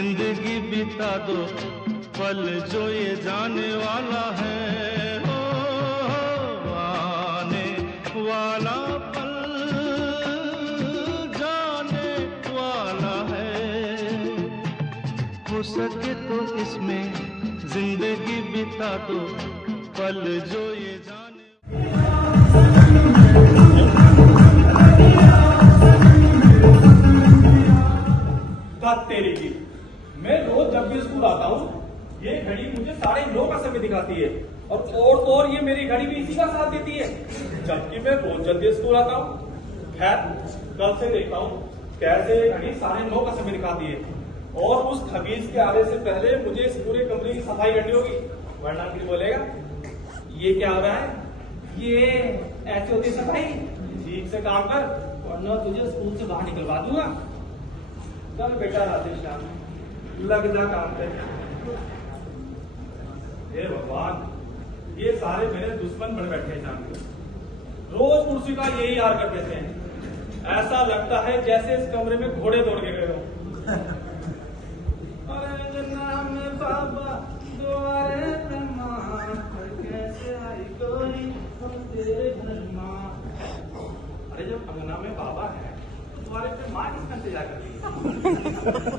जिंदगी बिता दो पल जो ये जाने वाला है, आने वाला पल जाने वाला है। हो सके तो इसमें जिंदगी बिता दो पल जो ये जाने। तेरी की मैं रोज जब भी स्कूल आता हूँ ये घड़ी मुझे 9:30 का समय दिखाती है और ये मेरी घड़ी भी इसी का साथ देती है, जबकि मैं रोज जल्दी स्कूल आता हूँ। खैर कल से देखता हूँ कैसे ये घड़ी 9:30 का समय दिखाती है। और उस खबीज के आने से पहले मुझे इस पूरे कमरे की सफाई करनी होगी, वरना फिर बोलेगा ये क्या हो रहा है, ये ऐसी होती सफाई, ठीक से काम कर वरना तुझे स्कूल से बाहर निकलवा दूंगा। चल बेटा राधे श्याम लग जा काम पे। हे भगवान, ये सारे मेरे दुश्मन बन बैठे हैं शाम को, रोज कुर्सी का यही हार कर देते हैं। ऐसा लगता है जैसे इस कमरे में घोड़े दौड़ के गए हो। अरे नाम बाबा द्वारे कैसे आई कोई तेरे घर मां। अरे जब अंगना में बाबा है तुम्हारे पे माँ किस करते जा कर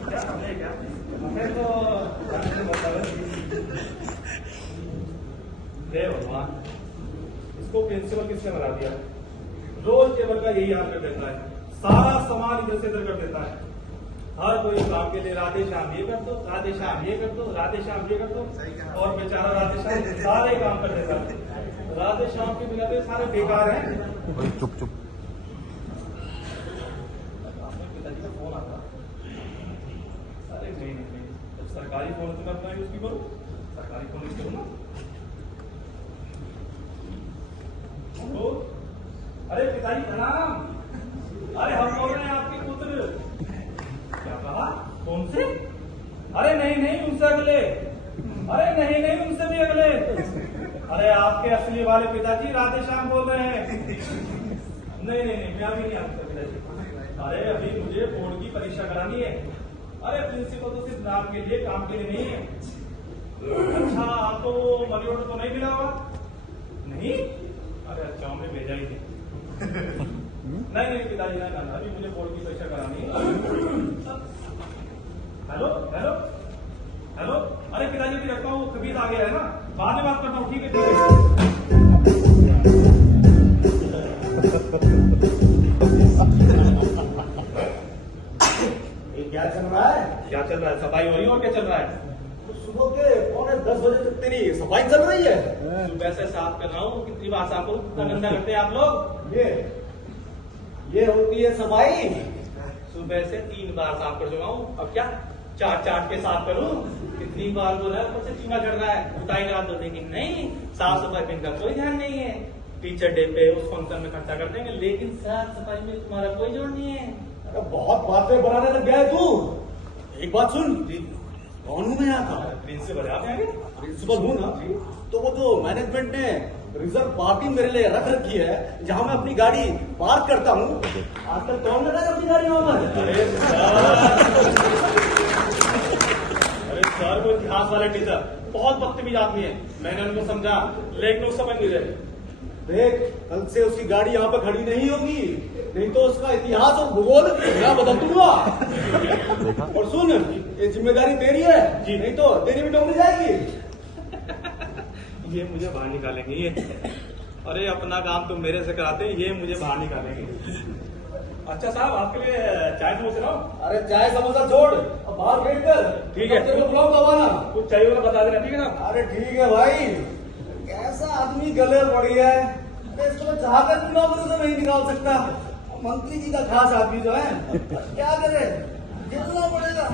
क्या हमें क्या हमें तो भगवान, इसको प्रिंसिपल किसने बना दिया? रोज टेबल का यही हाल कर देता है, सारा सामान इधर से इधर कर देता है। हर कोई काम के लिए राधे श्याम ये कर दो, राधे श्याम ये कर दो, राधे श्याम ये कर दो, और बेचारा राधे श्याम सारे काम कर देता है। राधे श्याम के बिना तो सारे बेकार हैं। चुप चुप। सरकारी फोन से अपना यूज करो, सरकारी फोन यूज करो ना। तो अरे पिताजी प्रणाम। अरे हम बोल रहे हैं आपके पुत्र। क्या कहा? कौन से? अरे नहीं उनसे अगले। अरे नहीं उनसे भी अगले। अरे आपके असली वाले पिताजी राधे श्याम बोल रहे हैं। नहीं मैं अभी नहीं आ सकता पिताजी। अरे अभी मुझे बोर्ड की परीक्षा करानी है। अरे प्रिंसिपल तो सिर्फ नाम के लिए, काम के लिए नहीं है। अच्छा आपको मनी ऑर्डर तो नहीं मिला होगा? नहीं? अरे अच्छा हमने भेजा ही नहीं। नहीं पिताजी ना अभी मुझे बोर्ड की परीक्षा करानी है। हेलो अरे पिताजी भी रखता हूँ, कभी आ गया है ना, बाद में बात करता हूँ। ठीक है क्या चल रहा है? सफाई हो रही है और क्या चल रहा है? तो सुबह के 9:45 बजे तक तेरी सफाई चल रही है? सुबह से साफ कर रहा हूँ, कितनी बार साफ करूँ, कितना गंदा करते हैं आप लोग। ये होती है सफाई? सुबह से 3 बार साफ कर चुका हूँ, अब क्या चाट के साफ करूँ? कितनी बार बोला है, ऊपर से चीना चढ़ रहा है, उताई करा दो, लेकिन नहीं, साफ सफाई पे इनका कोई ध्यान नहीं है। टीचर डे पे उस फंक्शन में खर्चा कर देंगे, लेकिन साफ सफाई में तुम्हारा कोई जोड़ नहीं है। अरे बहुत बातें बनाने लग गया है तू। एक बात सुन, कौन हूँ मैं यहाँ का? प्रिंसिपल आप आगे? प्रिंसिपल हूँ ना, तो वो जो मैनेजमेंट ने रिजर्व पार्किंग मेरे लिए रख रखी है, जहाँ मैं अपनी गाड़ी पार्क करता हूँ। आजकल कौन लगा अपनी गाड़ी वहाँ पर? अरे सर वो इतिहास वाले टीचर बहुत बदतमीज आदमी है, मैंने उनको समझा लेकिन वो समझ नहीं रहे। देख कल से उसकी गाड़ी यहाँ पे खड़ी नहीं होगी, नहीं तो उसका इतिहास और भूगोल मैं बदल दूंगा। और सुन, ये जिम्मेदारी तेरी है जी, नहीं तो तेरी भी नौकरी जाएगी। ये मुझे बाहर निकालेंगे ये। अरे अपना काम तुम मेरे से कराते, ये मुझे बाहर निकालेंगे। अच्छा साहब आपके लिए चाय समोसे लाओ? अरे चाय समोसा छोड़, अब बाहर बैठ कर। ठीक है, तेरे को बुलाऊं कब आना? कुछ चाहिए होगा बता देना, ठीक है ना? अरे ठीक है भाई, कैसा आदमी गले पड़ गया है। अरे इसको मैं चाहकर भी नौकरी से नहीं निकाल सकता। मंत्री जी का खास आदमी जो है, क्या करे, झेलना पड़ेगा।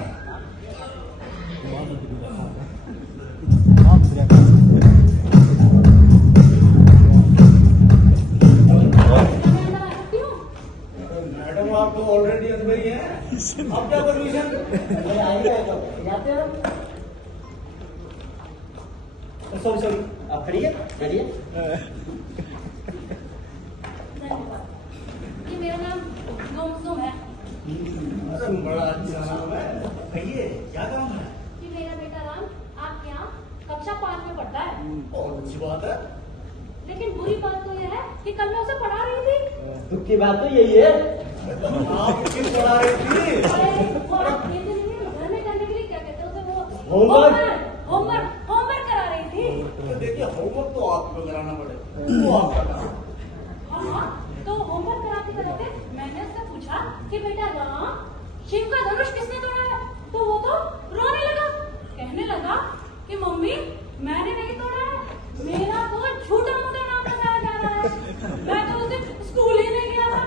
मैडम आप तो ऑलरेडी अंदर ही हैं, अब क्या परमिशन? सॉरी आप खड़िए, बैठिए। ये मेरा नाम गुमसुम है। बड़ा अच्छा नाम है। कहिए क्या काम है? कि मेरा बेटा राम आपके यहाँ कक्षा 5 में पढ़ता है। बहुत अच्छी बात है। लेकिन बुरी बात तो यह है कि कल मैं उसे पढ़ा रही थी। दुख की बात तो यही है। आप किस पढ़ा रही थी? अरे वो आप ये तो नहीं है, घर में करने के लिए क्या कहते हैं उसे, वो होमवर्क होमवर्क करा रही थी। तो देखिए होमवर्क तो आपको कराना पड़ेगा, वो आपका काम। हाँ, तो होमवर्क कराते कराते मैंने उससे पूछा कि बेटा राम, शिव का धनुष किसने तोड़ा है? तो वो तो रोने लगा, कहने लगा कि मम्मी मैंने नहीं तोड़ा है, मेरा तो झूठा मूठा नाम बताया जा रहा है, मैं तो उसे स्कूल ही नहीं गया था।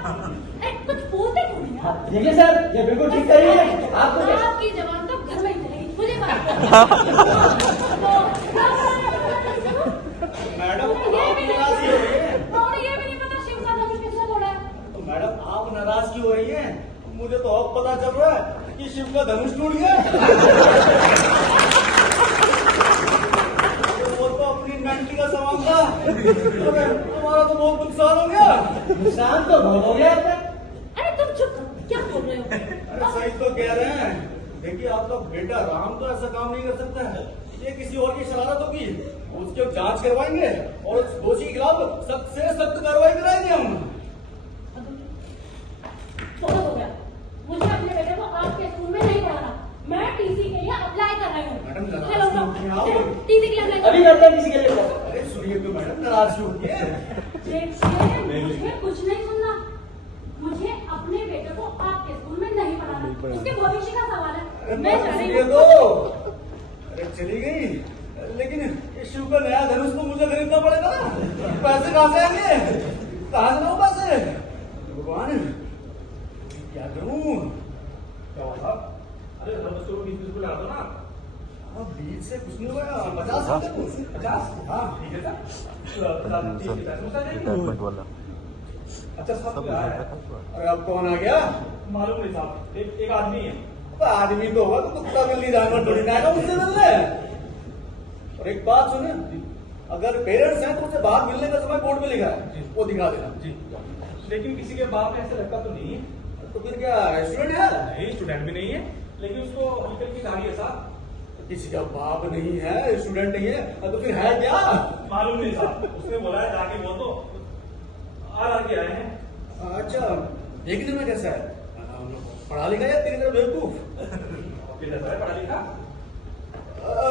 कुछ बोलते क्यों नहीं आप? देखिए सर, ये बिल्कुल ठीक कर रही है। आपको क्या? आपकी जबान तो घर में ही चलेगी, मुझे बात मैडम आप नाराज क्यों हो रही हैं? ये भी नहीं पता शिव का धनुष किसने तोड़ा है। तो मैडम आप नाराज क्यों हो रही हैं? मुझे तो अब पता चल रहा है कि शिव का धनुष टूट गया। वो तो अपनी मेंटली का सामान था। अरे, तुम्हारा तो बहुत नुकसान हो गया। नुकसान तो बहुत हो गया आपका। अरे तुम चुप करो, क्या बोल रहे हो? अरे सही तो कह रहे हैं। देखिए आपका बेटा राम तो ऐसा काम नहीं कर सकता है, ये किसी और की शरारत होगी। उसकी हम जांच करवाएंगे और उस दोषी के खिलाफ सख्त से सख्त कार्रवाई कराएंगे हम। बहुत हो गया, मुझे अपने बेटे को आपके स्कूल में नहीं पढ़ाना। मैं टीसी के लिए अप्लाई कर रही हूँ। मैडम, नाराज चलो क्यों होती हैं आप? टीसी के लिए अप्लाई अभी करते हैं किसी के लिए। अरे सुनिए तो मैडम, नाराज क्यों होती है? मुझे कुछ नहीं सुनना। मुझे अपने बेटे को आपके स्कूल में नहीं पढ़ाना, उसके भविष्य का सवाल है। मैं जा रही सुनिए हूँ। तो। अरे चली गई, लेकिन ये शिव का नया धनुष तो मुझे खरीदना पड़ेगा ना। पैसे कहाँ से आएंगे? कहाँ से लाऊं पैसे? भगवान क्या करूं? क्या हुआ साहब? अरे हर बच्चों को 20 को लगा दो ना। अब बीच से कुछ नहीं हुआ, 50 रुपए दूं। 50? हाँ ठीक है सर। 30 के पैसे बता देंगे। अच्छा साहब क्या है? अरे अब कौन आ गया? मालूम नहीं साहब, एक आदमी है। अब आदमी तो होगा तो कुत्ता बिल्ली जानवर थोड़ी ना आएगा मुझसे मिलने। और एक बात सुनिए, अगर पेरेंट्स हैं तो उसे बाहर मिलने का समय बोर्ड पे लिखा है, वो दिखा देना। जी, लेकिन किसी के बाप में ऐसा लगता तो नहीं है। तो फिर क्या स्टूडेंट है? नहीं, स्टूडेंट भी नहीं है, लेकिन उसको अंकल की गाड़ी है साहब। किसी का बाप नहीं है, स्टूडेंट नहीं है, तो फिर है क्या? मालूम नहीं साहब, उसने बोला है जाके वो तो आ के आए हैं। अच्छा, देखने में कैसा है? पढ़ा लिखा या तेरी तरह बेवकूफ? फिर ऐसा है पढ़ा लिखा।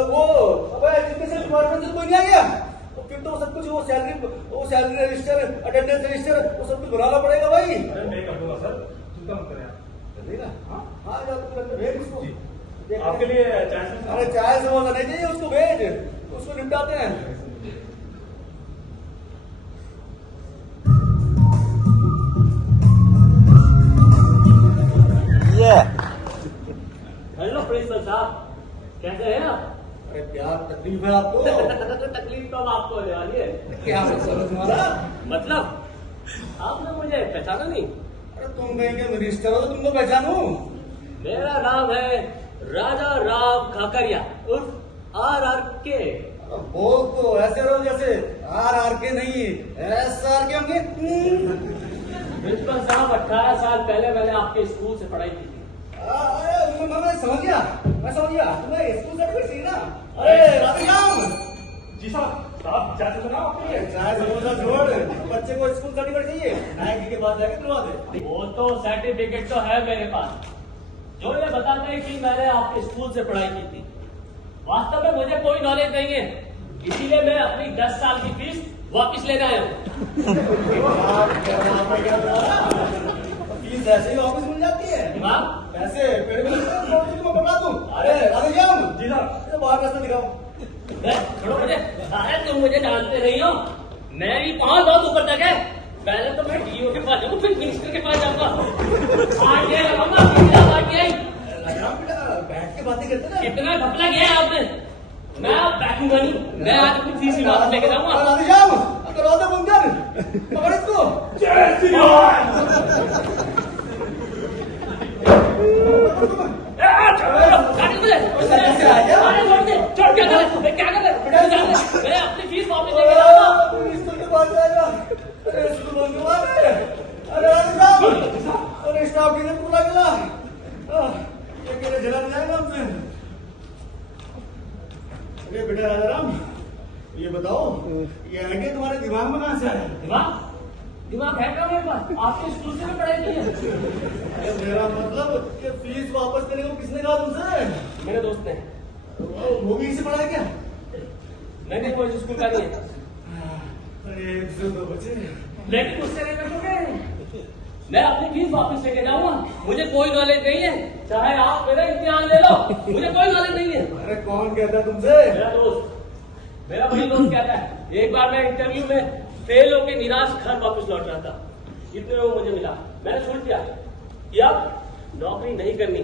वो एजुकेशन डिपार्टमेंट से कोई नहीं आ गया? तो फिर तो सब कुछ वो सैलरी रजिस्टर, अटेंडेंस रजिस्टर, वो सब कुछ बनाना पड़ेगा भाई। अरे मैं कर दूंगा सर, चिंता मत करें आप। चलेगा? हाँ हाँ, जाओ तू भेज इसको। देख, आपके लिए चाय से अरे चाय समोसा नहीं चाहिए, उसको भेज, उसको निपटाते हैं। हेलो प्रिंसिपल साहब, कैसे हैं आप? अरे क्या तकलीफ है आपको? तकलीफ तो अब आपको होने वाली है। क्या मतलब है तुम्हारा? मतलब आपने मुझे पहचाना नहीं? अरे तुम कहीं के मिनिस्टर हो तो तुमको पहचानू? मेरा नाम है राजा राम खाकरिया उर्फ RRK। बोल तो ऐसे रहो जैसे RRK नहीं, SRK होंगे। प्रिंसिपल साहब, 18 साल पहले मैंने आपके स्कूल से पढ़ाई की थी। मैं समझ गया, तुम्हें स्कूल सर्टिफिकेट चाहिए ना? अरे राधेश्याम, जी साहब, साहब चाय से बनाओ आपके लिए। चाय समोसा छोड़, बच्चे को स्कूल सर्टिफिकेट चाहिए, नायक जी के पास जाके दिलवा दे। वो तो सर्टिफिकेट तो है मेरे पास, जो ये बताते हैं कि मैंने आपके स्कूल से पढ़ाई की थी। वास्तव में मुझे कोई नॉलेज नहीं है, इसीलिए मैं अपनी 10 साल की फीस वापस लेने आया हूँ। फीस ऐसे ही वापस मिल जाती है? हाँ? पैसे पेड़ में लगते हैं, छोड़ दूं, मैं पकड़ा दूं। अरे राधेश्याम जी साहब, ये बाहर रास्ता दिखाओ। छोड़ो मुझे। अरे तुम मुझे जानते नहीं हो, मैं भी 5 बहुत ऊपर तक है। पहले तो मैं DO के पास जाऊंगा, फिर मिनिस्टर के पास जाऊंगा। आगे लगाऊंगा, आगे राधेश्याम बेटा बैठ के बातें करते ना। कितना घपला किया है आपने। मैं अब बैठूंगा नहीं, मैं आज अपनी फीस ही वापस लेके जाऊंगा। राधेश्याम दरवाजा बंद कर, पकड़ इसको। जय श्री राम। मैं अपनी फीस वापस लेके जाऊंगा। स्कूल के पास जाएगा। अरे स्कूल बंद करवा दे। अरे राधेश्याम, अरे स्टाफ डीजल पूरा गया। ये जला जाएगा हमसे। अरे बेटा राजाराम, ये बताओ, ये आइडिया तुम्हारे दिमाग में कहाँ से आया? दिमाग है क्या मेरे पास? आपके स्कूल से भी पढ़ाई की है। अरे मेरा मतलब कि फीस वापस करने को किसने कहा तुमसे? मेरे दोस्त ने। वो भी इसे पढ़ा क्या? मैंने कोई स्कूल का नहीं है, अरे एक से दो बचे। लेकिन उससे नहीं बैठोगे। मैं अपनी फीस वापस लेके जाऊंगा। मुझे कोई नॉलेज नहीं है, चाहे आप मेरा इम्तिहान ले लो, मुझे कोई नॉलेज नहीं है। अरे कौन कहता है तुमसे? मेरा वही दोस्त कहता है। एक बार मैं इंटरव्यू में फेल होकर निराश घर वापस लौट रहा था, इतने में वो मुझे मिला। मैंने सोच लिया कि अब नौकरी नहीं करनी,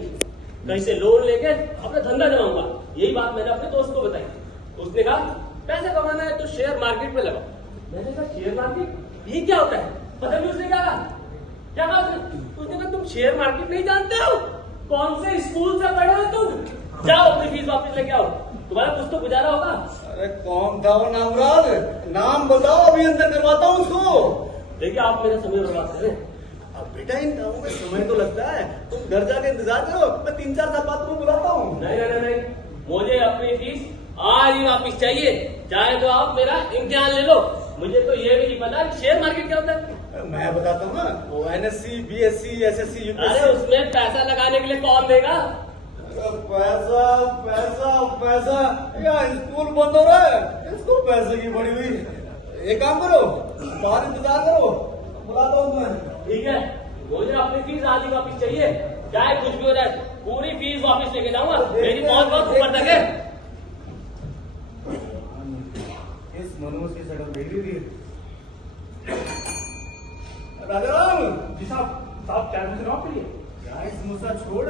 कहीं से लोन लेके अपना धंधा जमाऊंगा। यही बात मैंने अपने दोस्त को बताई। उसने कहा पैसे कमाना है तो शेयर मार्केट में लगाओ। मैंने कहा शेयर मार्केट ये क्या होता है? पता नहीं उसने क्या कहा। क्या कहा उसने कहा तुम शेयर मार्केट नहीं जानते हो? कौन से स्कूल से पढ़े हो तुम? जाओ अपनी फीस वापस लेके आओ, तुम्हारा कुछ तो गुजारा होगा। अरे कौन था वो नामराज? नाम बताओ, अभी अंदर करवाता हूँ उसको। देखिए आप मेरा समय बर्बाद कर रहे हैं। अब बेटा इन कामों में समय तो लगता है, तुम घर जाके इंतजार करो, मैं 3-4 साल बाद तुम्हें बुलाता हूँ। नहीं, मुझे अपनी फीस आज ही वापिस चाहिए, चाहे तो आप मेरा इम्तिहान ले लो। मुझे तो ये भी नहीं पता कि शेयर मार्केट क्या होता है। मैं बताता हूँ ना, वो NSC, BSc, SSC, अरे UPSC। उसमें पैसा लगाने के लिए कौन देगा? पैसा पैसा पैसा, यार स्कूल बंद हो रहा है, इसको पैसे की पड़ी हुई। एक काम करो, बाहर इंतजार करो, बुलाता हूँ तुम्हें। ठीक है, मुझे अपनी फीस आज ही वापिस चाहिए, चाहे कुछ भी हो जाए। पूरी फीस वापिस लेके जाऊंगा, मेरी बहुत बहुत ऊपर तक है। इस मनोज की शक्ल देख ली थी। राजाराम जी साहब क्या पूछ रहे हो आपके लिए? क्या समोसा छोड़,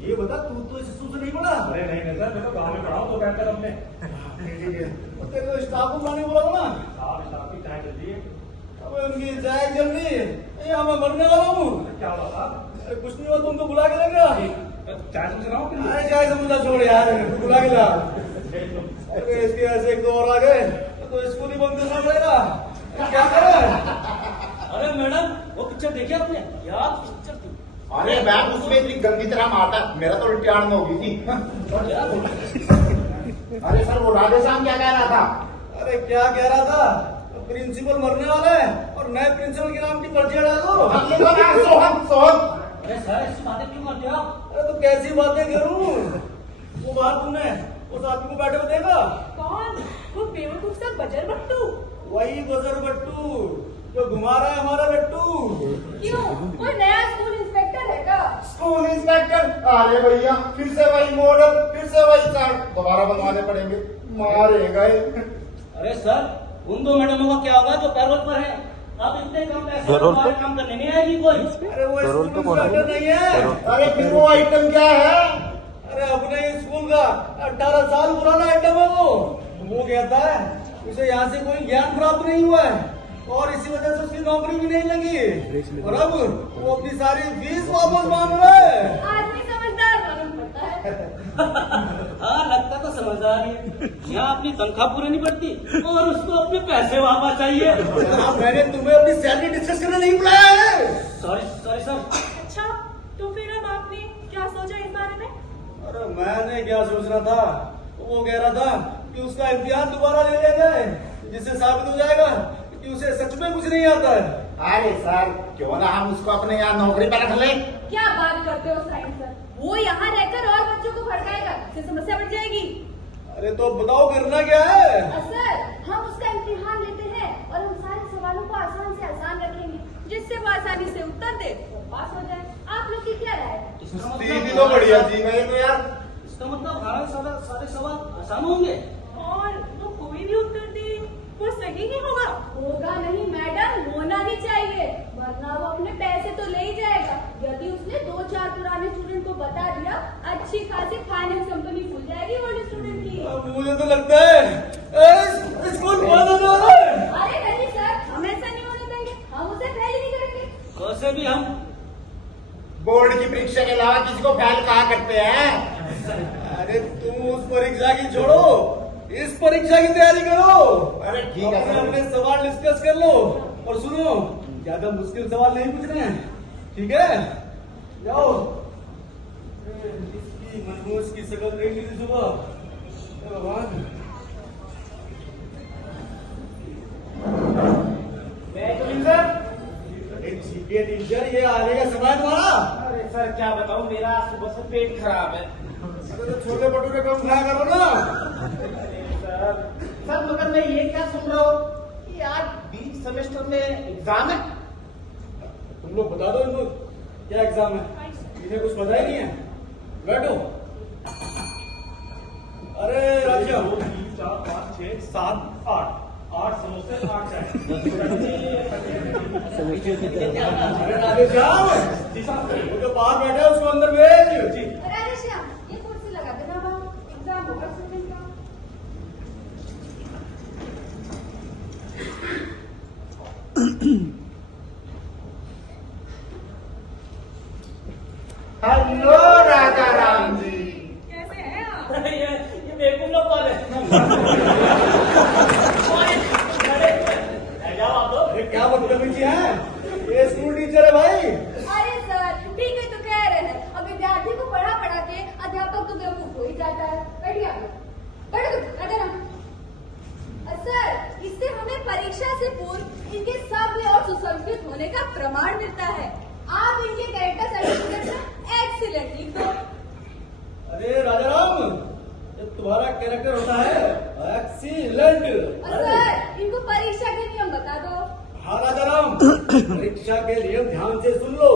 ये बता तू तो इस स्कूल से नहीं पढ़ा? अरे नहीं सर, मैं तो गाँव में पढ़ा हूँ, तो बेहतर अपने ठीक है, तो तेरे को स्टाफ को बुलाने बोला था ना? साहब स्टाफ की चाय जल्दी है। अब उनकी जाए जल्दी, यहाँ मैं मरने वाला हूँ। क्या हुआ साहब? अरे कुछ नहीं हुआ, तुम तो बुला के लग गया। चाय पूछ रहा हूँ अरे चाय समोसा छोड़ यार, बुला के ला। अरे इसके ऐसे एक दो और आ गए तो स्कूल ही बंद करना पड़ेगा। क्या करे? अरे मैडम, वो पिक्चर देखी आपने? क्या पिक्चर थी? अरे मैम उसमें इतनी गंदी तरह मारता, मेरा तो उल्टी में होगी थी। अरे सर वो राधेश्याम क्या कह रहा था? अरे क्या कह रहा था? प्रिंसिपल मरने वाला है और नए प्रिंसिपल के नाम की पर्ची हटा दो। सोहन अरे सर ऐसी बातें क्यों करते हो आप? अरे तो कैसी बातें करूं? वो बात तुमने उस आदमी को बैठे हुए देखा? कौन? वो बेवकूफ सा बजर बट्टू। वही बजर बट्टू जो घुमा रहा है हमारा लट्टू। क्यों? कोई नया स्कूल इंस्पेक्टर है क्या? School inspector? अरे भैया फिर से वही मॉडल, फिर से वही चार्ट, दोबारा बनवाने पड़ेंगे, मारे गए। अरे सर, उन दो मैडमों का क्या होगा जो पैरोल पर है? अब इतने कम पैसे में हमारे काम करने नहीं आएगी कोई। अरे वो स्कूल इंस्पेक्टर नहीं है। अरे फिर वो आइटम क्या है? अरे अपने स्कूल का 18 साल पुराना आइटम है वो कहता है उसे यहाँ से कोई ज्ञान प्राप्त नहीं हुआ है और इसी वजह से उसकी नौकरी भी नहीं लगी और अब वो अपनी सारी फीस वापस मांग रहा है। आदमी समझदार मालूम पड़ता है। हाँ लगता तो समझदार ही है। यहाँ अपनी तनख्वाह पूरी नहीं पड़ती और उसको अपने पैसे वापस चाहिए। मैंने तुम्हें अपनी सैलरी डिस्कस करने नहीं बुलाया है। Sorry sir. अच्छा, तो फिर अब आपने क्या सोचा इस बारे में? अरे मैंने क्या सोचना था, वो कह रहा था कि उसका इम्तिहान दोबारा ले लिया जाए जिससे साबित हो जाएगा कि उसे सच में कुछ नहीं आता है। अरे सर क्यों ना हम उसको अपने यहाँ नौकरी पर रख लें? क्या बात करते हो साइंस सर? वो यहाँ रहकर और बच्चों को भड़काएगा, इससे समस्या बढ़ जाएगी। अरे तो बताओ करना क्या है? सर, हम उसका इम्तिहान लेते हैं और हम सारे सवालों को आसान से आसान रखेंगे जिससे वो आसानी से उत्तर दे और पास हो जाए। आप लोग की क्या राय है? सीधी तो बढ़िया थी मैं तो यार। इसका मतलब हमारे सारे सवाल आसान होंगे और वो कोई भी उत्तर दे वो सही ही होगा। होगा नहीं मैडम, होना ही चाहिए, वरना वो अपने पैसे तो ले ही जाएगा। यदि उसने 2-4 पुराने स्टूडेंट को बता दिया, अच्छी खासी फाइनेंस कंपनी खुल जाएगी ओल्ड स्टूडेंट की। अब मुझे तो लगता है स्कूल बंद होने वाला है। अरे नहीं सर, हम ऐसा नहीं होने देंगे, हम उसे फेल ही नहीं करेंगे। वैसे भी हम बोर्ड की परीक्षा के अलावा किसी को फेल कहा करते हैं? अरे तुम उस परीक्षा की छोड़ो, इस परीक्षा की तैयारी करो। अरे ठीक है सर। अपने सवाल डिस्कस कर लो और सुनो, ज्यादा मुश्किल सवाल नहीं पूछने हैं, ठीक है? जाओ। इसकी मनहूस की शक्ल देख ली थी सुबह। भगवान ये टीचर ये आने का समय तुम्हारा? अरे सर क्या बताऊं, मेरा सुबह से पेट खराब है। अरे तो छोले भटूरे कम खाया करो ना। सर मगर मैं ये क्या सुन रहा हूँ कि आज बीच सेमेस्टर में एग्जाम है। तुम लोग बता दो इनको क्या एग्जाम है, इन्हें कुछ पता ही नहीं है। बैठो। अरे राजा 2 3 4 5 6 7 8 समोसे 8 चाय। अरे राधे श्याम, जी साहब। वो जो बाहर बैठा है उसको अंदर भेज। जी। अरे श्याम, ये कुर्सी लगा देना बाहर, एग्जाम होगा स्टूडेंट का। हेलो राजा राम जी। कैसे हैं आप? ये बेवकूफ लोग कौन है? जाओ आप लोग। अरे क्या बदतमीजी है, ये स्कूल टीचर है भाई। अरे सर, ठीक है तो कह रहे हैं, अब विद्यार्थी को पढ़ा पढ़ा के अध्यापक तो बेवकूफ हो ही जाता है। बैठिए आप लोग, बैठो राजा राम। सर, इससे हमें परीक्षा से पूर्व इनके सभ्य और सुसंस्कृत होने का प्रमाण मिलता है। आप इनके कैरेक्टर सर्टिफिकेट में एक्सीलेंट लिख दो। अरे राजा राम, ये तुम्हारा कैरेक्टर होता है एक्सीलेंट। सर, इनको परीक्षा के नियम बता दो। हाँ राजा राम, परीक्षा के नियम ध्यान से सुन लो।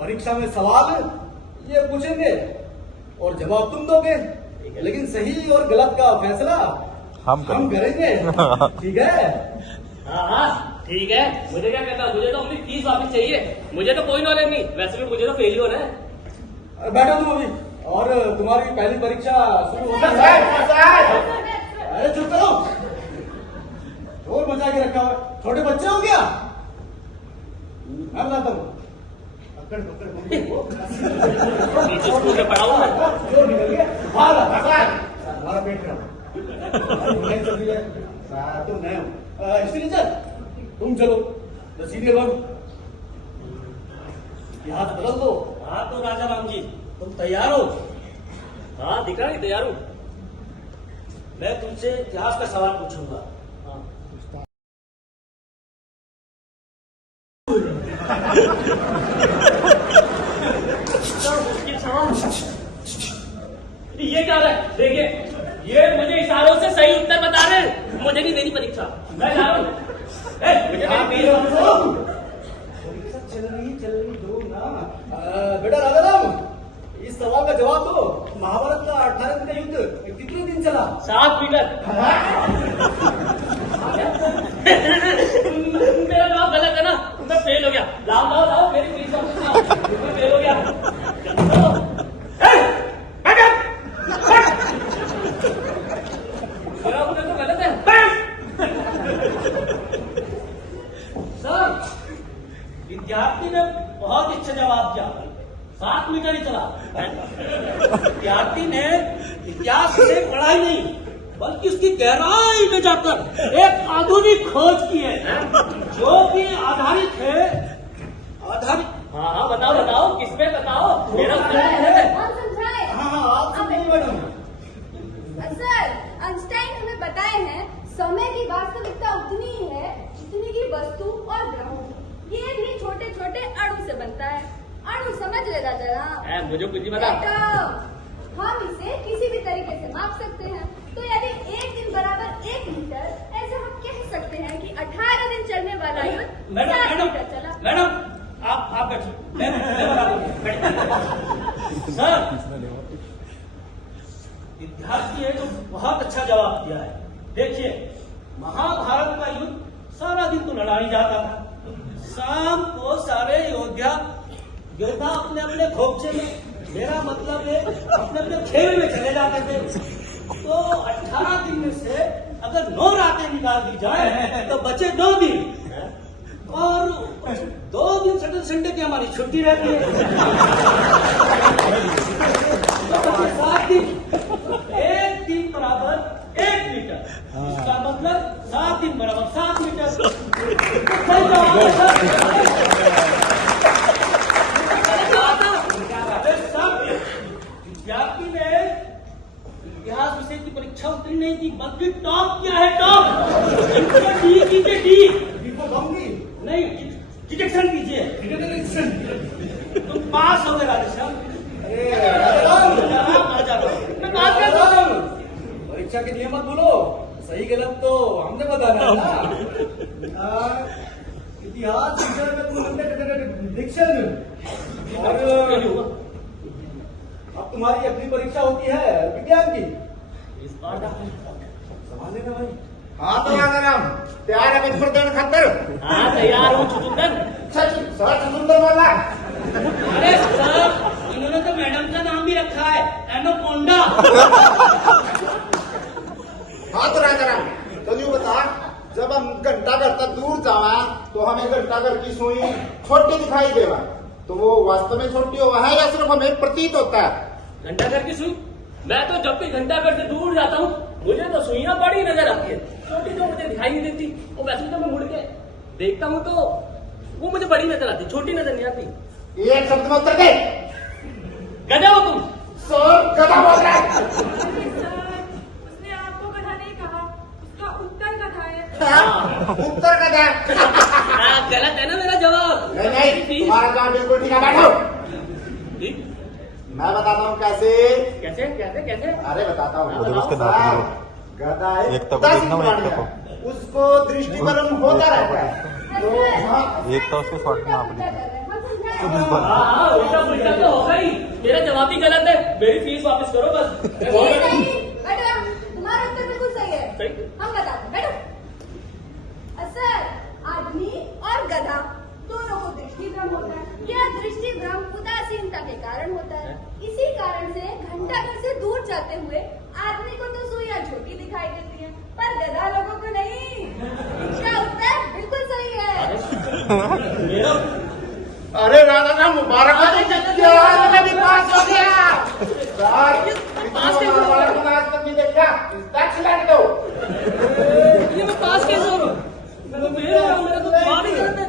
परीक्षा में सवाल ये पूछेंगे और जवाब तुम दोगे, लेकिन सही और गलत का फैसला हम करेंगे। ठीक है? हाँ ठीक है। मुझे क्या कहता, मुझे तो अपनी फीस वापस चाहिए। मुझे तो कोई नॉलेज नहीं, वैसे भी मुझे तो फेल ही होना है। अरे बैठो तुम अभी, और तुम्हारी पहली परीक्षा शुरू होती है। अरे चुप करो, शोर मचा के रखा हुआ है। छोटे बच्चे हो क्या? मैं बताता हूँ। पकड़ पकड़ नीचे स्कूल में पढ़ा हुआ है। जोर निकल गया, भाग हमारा पेट खराब। नहीं चल रही है, तुम नए हो। हिस्ट्री टीचर तुम चलो, द सीनियर वन इतिहास बदल दो। हाँ तो राजा राम जी, तुम तैयार हो? हाँ दिख रहा नहीं, तैयार हूँ। मैं तुमसे इतिहास का सवाल पूछूंगा। मुश्किल सवाल। ये क्या है? देखिए, ये मुझे इशारों से सही उत्तर बता रहे हैं। मुझे नहीं देनी परीक्षा, मैं जा रहा हूँ। मुझे मेरी फीस वापस दो। चल रही दो ना। बेटा राजा राम, इस सवाल का जवाब दो। महाभारत का 18 दिन का युद्ध कितने दिन चला? 7 मीटर। मेरा जवाब गलत है ना, मैं फेल हो गया। लाओ लाओ लाओ, मेरी फीस वापस लाओ, मैं फेल हो गया। मेरा उत्तर तो गलत है। सर, विद्यार्थी ने बहुत अच्छा जवाब दिया। 7 मीटर ही चला। विद्यार्थी ने इतिहास से पढ़ाई नहीं, बल्कि उसकी गहराई में जाकर एक आधुनिक खोज की है, जो कि आधारित है। हाँ हाँ बताओ बताओ, किस पे बताओ, मेरा उत्तर है। हम समझाए। हाँ आप समझिए मैडम। सर, आइंस्टाइन हमें बताए हैं, समय की वास्तविकता उतनी ही है जितनी की वस्तु और ग्रहों। ये भी छोटे छोटे अणु से बनता है। अणु समझ लेना जरा। मुझे कुछ नहीं पता। हम इसे किसी भी तरीके से माप सकते हैं। तो यदि 1 दिन बराबर 1 मीटर, ऐसे हम कह सकते हैं कि 18 दिन चलने वाला युद्ध 7 मीटर चला। मैडम आप बैठिए, मैं बता दूं। सर, विद्यार्थी है तो बहुत अच्छा जवाब दिया है। देखिए, महाभारत का युद्ध सारा दिन तो लड़ा ही जाता था। शाम को सारे योद्धा अपने अपने खोपचे में, मेरा मतलब है अपने अपने खेल में चले जाते थे। तो 18 दिन में से अगर 9 रातें निकाल दी जाए तो बचे 2 दिन, और 2 दिन सैटरडे संडे की हमारी छुट्टी रहती है। तो बचे 7 दिन। 1 दिन बराबर 1 मीटर, इसका मतलब 7 दिन बराबर 7 मीटर। सही जवाब है सर। विद्यार्थी ने इतिहास विषय की परीक्षा उत्तीर्ण नहीं की, बल्कि टॉप किया है। टॉप डी कीजिए, डी दीपक होंगी। नहीं, डिटेक्शन कीजिए। डिटेक्शन। तुम पास हो गए राधेश्याम। अरे राजाराम, मैं पास कैसे हो गया? परीक्षा के नियम मत बोलो, सही गलत तो हमने बताना है ना। इतिहास विषय में तुम डिक्शन और अब तुम्हारी अपनी परीक्षा होती है विज्ञान की। इस बार संभाल लेना भाई। हाँ तो राजाराम तैयार है कुछ प्रदर्शन खातर? हाँ तैयार हूँ चुकंदर। सच सच सुंदर वाला। अरे सर, इन्होंने तो मैडम का नाम भी रखा है, एनोकोंडा। हाँ तो राजाराम तो यूँ बता, जब हम घंटा घर तक दूर जावा तो हमें घंटा घर की सुई छोटी दिखाई देवा, तो वो वास्तव में छोटी हो है या सिर्फ हमें प्रतीत होता है? घंटाघर की सुई? मैं तो जब भी घंटाघर से दूर जाता हूँ मुझे तो सुइयां बड़ी नजर आती है, छोटी तो मुझे दिखाई नहीं देती। और वैसे तो मैं मुड़ के देखता हूँ तो वो मुझे बड़ी नजर आती, छोटी नजर नहीं आती। एक शब्द में उत्तर दे। गधा हो तुम। सर गधा बोल रहा है। उसने आपको गधा नहीं कहा, उसका उत्तर गधा है। हाँ, उत्तर गधा। गलत है ना मेरा जवाब? नहीं तुम्हारा जवाब बिल्कुल ठीक है, बैठो। ठीक? मैं बताता हूँ कैसे। कैसे कैसे कैसे? अरे बताता हूँ। उधर उसके गधा है एकता को उदासीन देखना, प्राणी एकता है। उसको दृष्टिबलम होता रहता है। तो हाँ एक तो उसके शॉर्ट में आप हाँ उल्टा पुल्टा तो होगा ही। मेरा जवाब ही गलत है, मेरी फीस वापस करो बस। तुम्हारा उत्तर बिल्कुल सही है। सही? हम बताते हैं, बैठो। सर, आदमी और गधा दोनों को दृष्टि भ्रम होता है। यह दृष्टि भ्रम उदासीनता के कारण होता है। इसी कारण से घंटाघर से दूर जाते हुए आदमी को तो सुइयां छोटी दिखाई देती है, पर गधा लोगों को नहीं। इसका उत्तर बिल्कुल सही है। मेरा अरे राजा मुबारक हो, मैं भी पास हो गया। पास कैसे हो? आज तक नहीं देखा, खिला के दो। ये मैं पास कैसे हो? मेरा तो जवाब ही गलत है।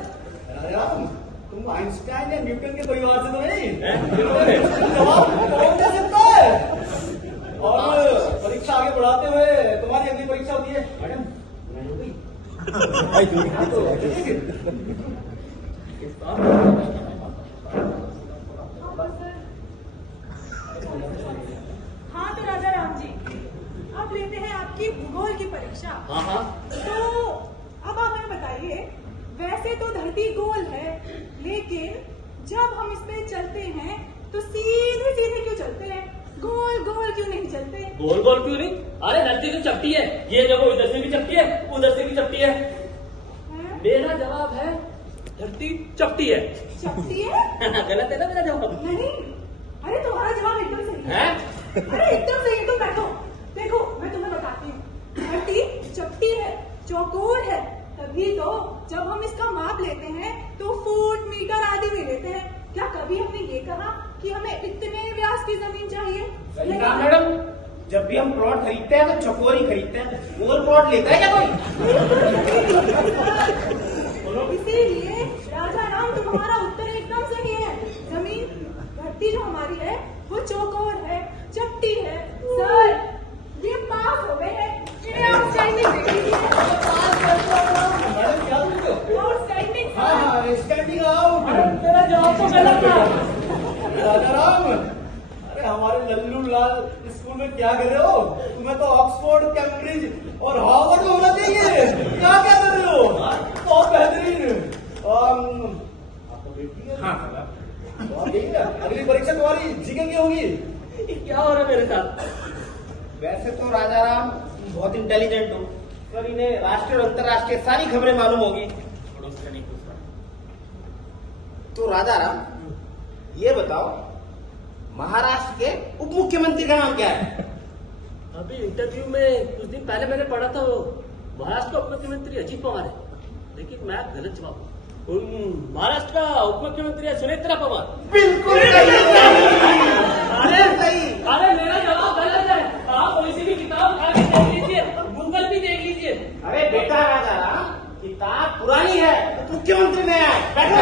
राजाराम, तुम आइंस्टाइन या न्यूटन के परिवार से तो नहीं? जवाब कौन दे सकता है? और परीक्षा आगे बढ़ाते हुए तुम्हारी अगली परीक्षा होती है मैडम। हाँ तो राजा राम जी, अब लेते हैं आपकी भूगोल की परीक्षा। हाँ हाँ तो अब आप हमें बताइए, वैसे तो धरती गोल है, लेकिन जब हम इस पे चलते हैं तो सीधे सीधे क्यों चलते हैं? गोल गोल क्यों नहीं चलते? गोल गोल क्यों नहीं? अरे धरती तो चपटी है, ये देखो इधर से भी चपटी है, उधर से भी चपटी है। हैं? मेरा जवाब है धरती चपटी है। चपटी है? गलत है ना मेरा जवाब? नहीं, अरे तुम्हारा जवाब एकदम सही है। है? अरे एकदम सही है। तुम बैठो, देखो मैं तुम्हें बताती हूँ। धरती चपटी है, चौकोर है, तभी तो जब हम इसका माप लेते हैं तो फुट मीटर आदि में लेते हैं। क्या कभी हमने ये कहा कि हमें इतने व्यास की जमीन चाहिए? सही कहा मैडम, जब भी हम प्लॉट खरीदते हैं तो चकोरी खरीदते हैं, गोल प्लॉट लेता है क्या कोई? इसीलिए राजा राम तुम्हारा उत्तर एकदम सही है। जमीन धरती जो हमारी है वो चौकोर है, चपटी है। सर ये पास हो गए हैं, इन्हें आउटस्टैंडिंग दे दीजिए। मैडम क्या बोलते हो? Outstanding sir. हाँ, स्टैंडिंग आउट। मेरा जवाब तो गलत था। राजाराम, अरे हमारे लल्लू लाल स्कूल में क्या कर रहे हो? तुम्हें तो ऑक्सफोर्ड, कैम्ब्रिज और हार्वर्ड होना चाहिए। क्या कर रहे हो? बहुत बेहतरीन। आपको बेटी है? हाँ बहुत ठीक है। अगली परीक्षा तुम्हारी जीके की होगी। क्या हो रहा है मेरे साथ? वैसे तो राजाराम बहुत इंटेलिजेंट हो, पर इन्हें राष्ट्रीय और अंतर्राष्ट्रीय सारी खबरें मालूम होगी। तो राजाराम ये बताओ, महाराष्ट्र के उप मुख्यमंत्री का नाम क्या है? अभी इंटरव्यू में कुछ दिन पहले मैंने पढ़ा था, महाराष्ट्र का उप मुख्यमंत्री अजीत पवार है, लेकिन मैं गलत जवाब। महाराष्ट्र का उप मुख्यमंत्री है सुनेत्रा पवार। बिल्कुल अरे अरे मेरा जवाब गलत है। आप कोई सी भी किताब उठा के देख लीजिए, गूगल भी देख लीजिए। अरे बेटा राजाराम, किताब पुरानी है, मुख्यमंत्री नया है। बैठो।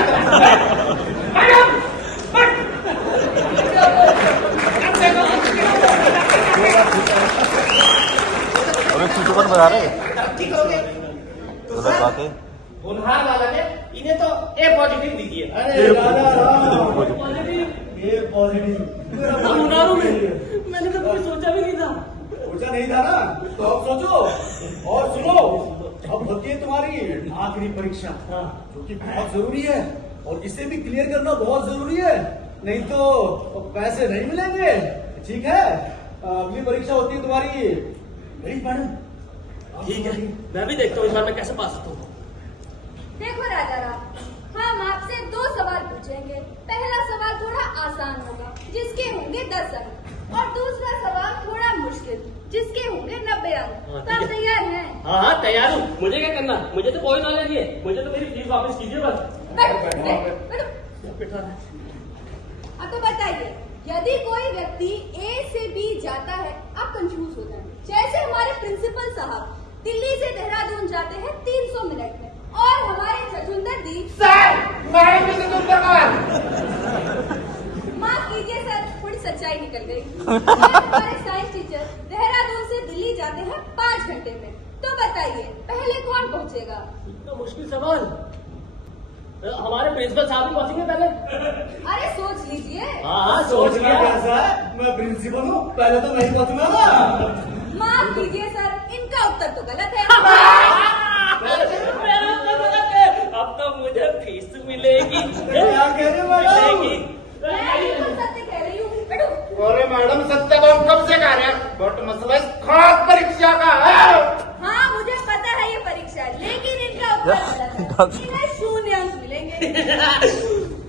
अबे तू तो बता रहे तरक्की करोगे तो गलत बात है। होनहार वाला ने इन्हें तो ए पॉजिटिव दीजिए। अरे राजा राम, पॉजिटिव ये पॉजिटिव हम उनारों में मैंने तो कभी सोचा भी नहीं था। सोचा नहीं था ना, तो अब सोचो और सुनो। अब होती है तुम्हारी आखिरी परीक्षा, जो कि बहुत जरूरी है और इसे भी क्लियर करना बहुत जरूरी है, नहीं तो पैसे नहीं मिलेंगे। ठीक है, अगली परीक्षा होती है तुम्हारी गणित मैडम। ठीक है, मैं भी देखता हूँ इस बार मैं कैसे पास होता हूँ। देखो राजा राम, हम आपसे 2 सवाल पूछेंगे। पहला सवाल थोड़ा आसान होगा, जिसके होंगे 10 अंक, और दूसरा सवाल थोड़ा मुश्किल, जिसके होंगे 90 अंक। हाँ, तो ठीक आप है। तैयार हैं? हाँ तैयार हूँ। मुझे क्या करना, मुझे तो कोई नॉलेज नहीं है, मुझे तो मेरी फीस वापस कीजिए बस। बैठो। अब तो बताइए, यदि कोई व्यक्ति ए से बी जाता है, आप कंफ्यूज हो जाएंगे। जैसे हमारे प्रिंसिपल साहब दिल्ली से देहरादून जाते हैं 300 मिनट में, और हमारे छछुंदर दी माफ कीजिए सर, थोड़ी सच्चाई निकल गई। और हमारे साइंस टीचर देहरादून से दिल्ली जाते हैं 5 घंटे में। तो बताइए, पहले कौन पहुंचेगा? इतना मुश्किल सवाल, हमारे प्रिंसिपल साहब ही पहुंचेंगे पहले। अरे सोच लीजिए। हाँ सोच सोचना लिया। कैसा है, मैं प्रिंसिपल हूँ, पहले तो मैं ही पहुंचूंगा ना। माफ कीजिए सर, इनका उत्तर तो गलत है। मेरा उत्तर गलत है। अब तो मुझे फीस मिलेगी। क्या कह रहे हो मैडम? मिलेगी। मैं बिल्कुल सत्य कह रही हूँ। बैठो। अरे मैडम सत्य तो हम कब से कह रहे हैं, बट मसला इस खास परीक्षा का है। हाँ मुझे पता है ये परीक्षा, लेकिन इनका उत्तर गलत है। इन्हें 0 अंक मिलेंगे।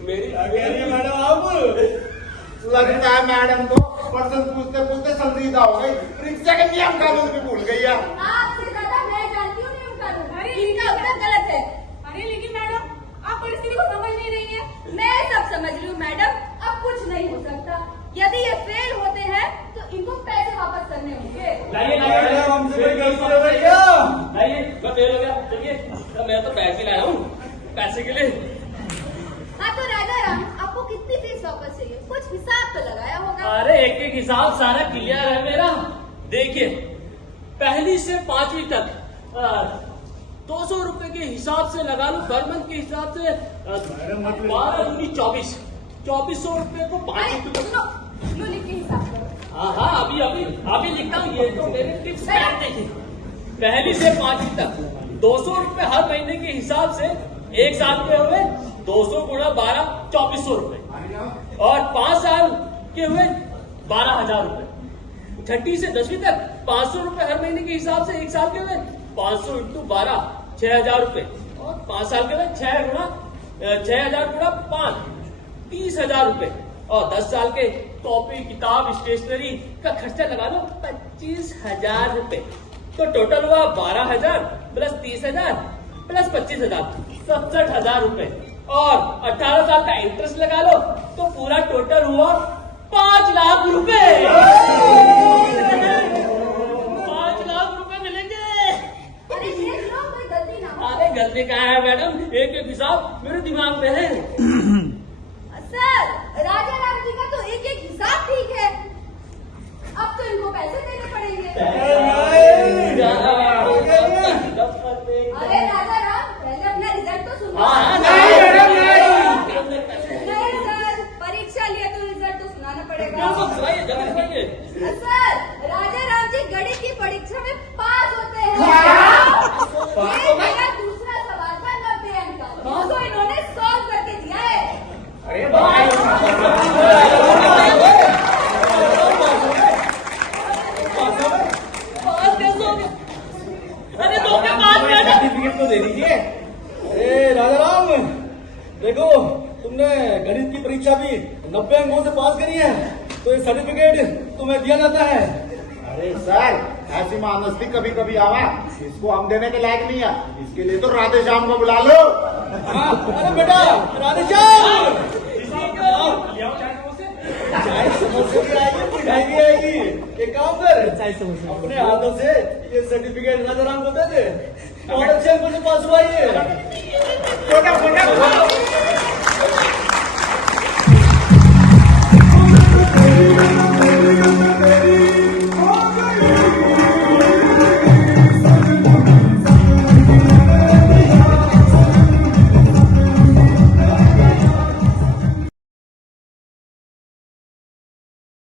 मेरी क्या कह रही है मैडम आप? लगता है मैडम तो प्रश्न पूछते पूछते संजीदा हो गई, परीक्षा के नियम कानून भी भूल गई है। आपसे ज्यादा मैं जानती हूँ नियम कानून। इनका उत्तर गलत है। अरे लेकिन मैडम, आप परिस्थिति को समझ नहीं रही है। मैं सब समझ रही हूँ मैडम, अब कुछ नहीं हो सकता। यदि ये फेल होते हैं तो इनको पैसे वापस करने होंगे। लाइए मैडम, हमसे कोई गलती हो गई क्या? लाइए, मैं फेल हो गया। चलिए, तो मैं तो पैसे लाया हूँ पैसे के लिए। हाँ तो राजा राम, आपको कितनी फीस वापस चाहिए? कुछ हिसाब तो लगाया होगा। अरे एक एक हिसाब सारा क्लियर है मेरा। देखिए, पहली से 5वीं तक 200 रुपए के हिसाब से लगा लो, पर मंथ के हिसाब से 12 दूनी 24, 2400 रुपए को 5 अरे सुनो, लो लिख के हिसाब करो। हाँ अभी लिखता हूँ। ये तो मेरे टिप्स हैं। देखिए, पहली से 5वीं तक 200 रुपए हर महीने के हिसाब से 1 साल के हुए 200 गुणा 12, 2400 रुपए, और 5 साल के हुए 12,000 रुपए। 6ठी से 10वीं तक 500 रुपए हर महीने के हिसाब से 1 साल के हुए 500 इंटू 12, 6,000 रुपए, और 5 साल के हुए 6,000 गुणा 5, 30,000 रुपए, और 10 साल के कॉपी किताब स्टेशनरी का खर्चा लगा लो 25,000 रुपए। तो टोटल हुआ 12,000 प्लस 30,000 प्लस 25,000, 67,000 रुपए, और 18 साल का इंटरेस्ट लगा लो तो पूरा टोटल हुआ 5 लाख रुपए। 5 लाख रुपए मिलेंगे। अरे देख लो, कोई गलती ना हो। अरे गलती कहाँ है मैडम, एक एक हिसाब मेरे दिमाग में है। सर, राजा राम जी का तो एक एक हिसाब ठीक है। अब तो इनको पैसे देने पड़ेंगे। अरे राजा राम, पहले अपना रिजल्ट तो सुनो। नहीं सर, परीक्षा लिया तो रिजल्ट तो सुनाना पड़ेगा। सर, राजा राम जी गणित की परीक्षा में पास होते हैं। ये मेरा दूसरा सवाल था 90 अंक का, जिसको इन्होंने सॉल्व करके दिया है। अरे दो के पास सर्टिफिकेट तो दे दीजिए। अरे राजा राम, देखो तुमने गणित की परीक्षा भी 90 अंकों से पास करी है, तो ये सर्टिफिकेट तुम्हें दिया जाता है। अरे सर, ऐसी मानसती कभी कभी आवा, इसको हम देने के लायक नहीं है। इसके लिए तो राधे श्याम को बुला लो। अरे बेटा राधेश्याम, चाय समोसे भी आएगी, मिठाई भी आएगी। एक काम कर, अपने हाथों से ये सर्टिफिकेट राजा राम को दे दे। बहुत अच्छे अंकों से पास हुआ ये। छोटा छोटा